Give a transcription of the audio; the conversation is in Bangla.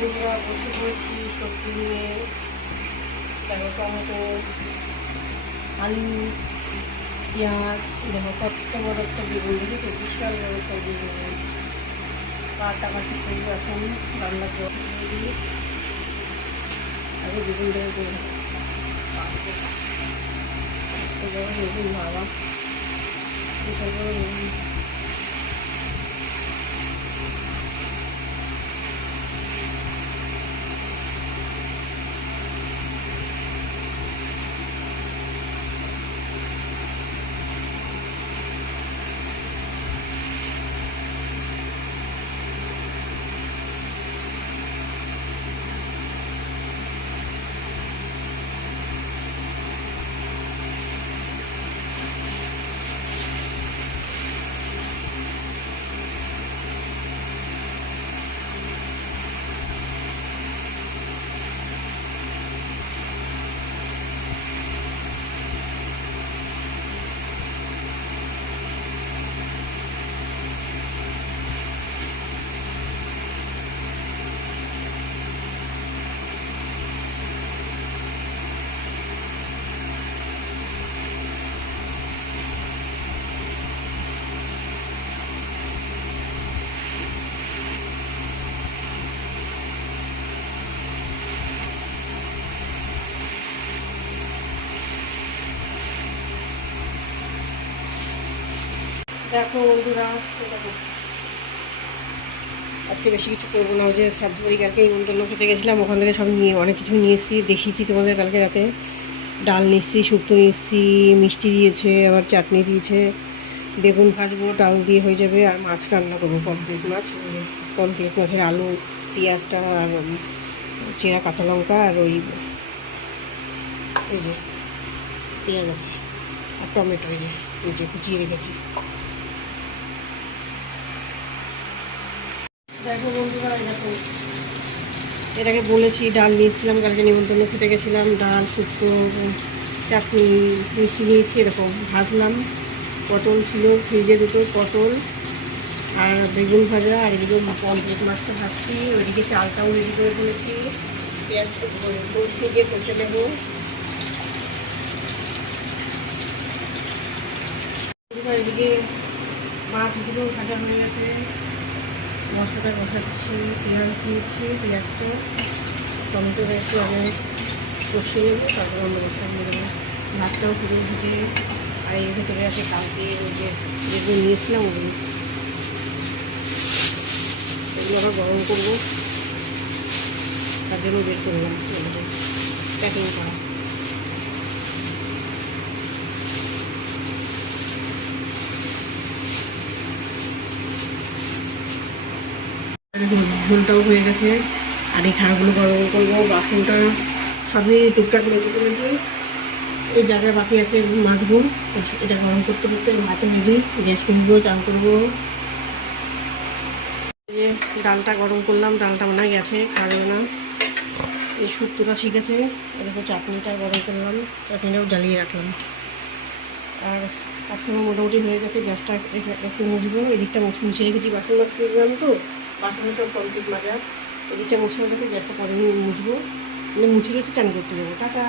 বন্ধুরা বসে পড়েছি সবজি নিয়ে। দেখো টমেটো, আলু, পেঁয়াজ, দেখো কত বড় একটা বেগুন, দেখি তো বিশাল বড় সব বেগুন। কাটাকাটি করবো এখন, রান্নার জল দিয়ে দিই। আগে বেগুনটাকে করে এত বড় বেগুন, বাবা বিশাল বড় বেগুন। দেখো বন্ধুরা, দেখো আজকে বেশি কিছু করবো না। ওই যে সাতবাড়ি কালকে নিমন্ত্রণ খেতে গেছিলাম, ওখান থেকে সব নিয়ে অনেক কিছু নিয়ে এসেছি, দেখিয়েছি তোমাদের কালকে রাতে। ডাল নিয়ে এসেছি, শুক্তো নিয়ে এসেছি, মিষ্টি দিয়েছে, আবার চাটনি দিয়েছে। বেগুন ভাজবো, ডাল দিয়ে হয়ে যাবে। আর মাছ রান্না করবো, পমফ্রেট মাছ। পমফ্রেট মাছের আলু, পেঁয়াজটা আর চেরা কাঁচা লঙ্কা আর ওই যে পেঁয়াজ আছে আর টমেটো, এই যে কুচিয়ে রেখেছি। দেখো বন্ধুরা, দেখো এটাকে বলেছি ডাল নিয়েছিলাম, কালকে নিমন্ত্রণ খেতে গেছিলাম। ডাল, শুক্তো, চাটনি, মিষ্টি নিয়েছি, এরকম ভাজলাম। পটল ছিল ফ্রিজে, দুটো পটল আর বেগুন ভাজা। আর এদিকে পমফ্রেট মাছটা ভাজছি, ওইদিকে চালটাও রেডি করে ফেলেছি। পেঁয়াজটা পোস্ত দিয়ে কষে নেব। এদিকে মাছগুলো ভাজা হয়ে গেছে, মশলাটা বসাচ্ছি। পেঁয়াজ দিয়েছি, পেঁয়াজটা টমেটোটা একটু আগে কষে নেবো, তারপর আমরা মশলা দিয়ে দেবো। ভাতটাও পুরো ভেজে। আর এর ভেতরে আছে কালকে ওই যে যেগুলো নিয়েছিলাম, ওগুলো আবার গরম করবো, তার জন্য বের করলাম প্যাকিং করা। ঝোলটাও হয়ে গেছে। আর এই খানাগুলো গরম করবো। বাসনটা সবই টুকটাক মেজে করেছি। এই যা যা বাকি আছে মাজবো। এটা গরম করতে করতে ভাতে রেডি। গ্যাস কিনবো, চান করবো। এই যে ডালটা গরম করলাম, ডালটা মনে হয় গেছে, খাওয়া না। এই শুক্তোটা ঠিক আছে। এরকম চাটনিটা গরম করলাম, চাটনিটাও জ্বালিয়ে রাখলাম। আর আজকে মোটামুটি হয়ে গেছে। গ্যাসটা একটু মুছবো। এদিকটা মুছে রেখেছি, বাসন মাজছিলাম তো, বাসনের সব কমপ্লিট মাজা। এদিকটা মুছে হয়ে গেছে, গ্যাসটা পরে মুছবো। মানে মুছে রেখে চান করতে যাবো। টাটা।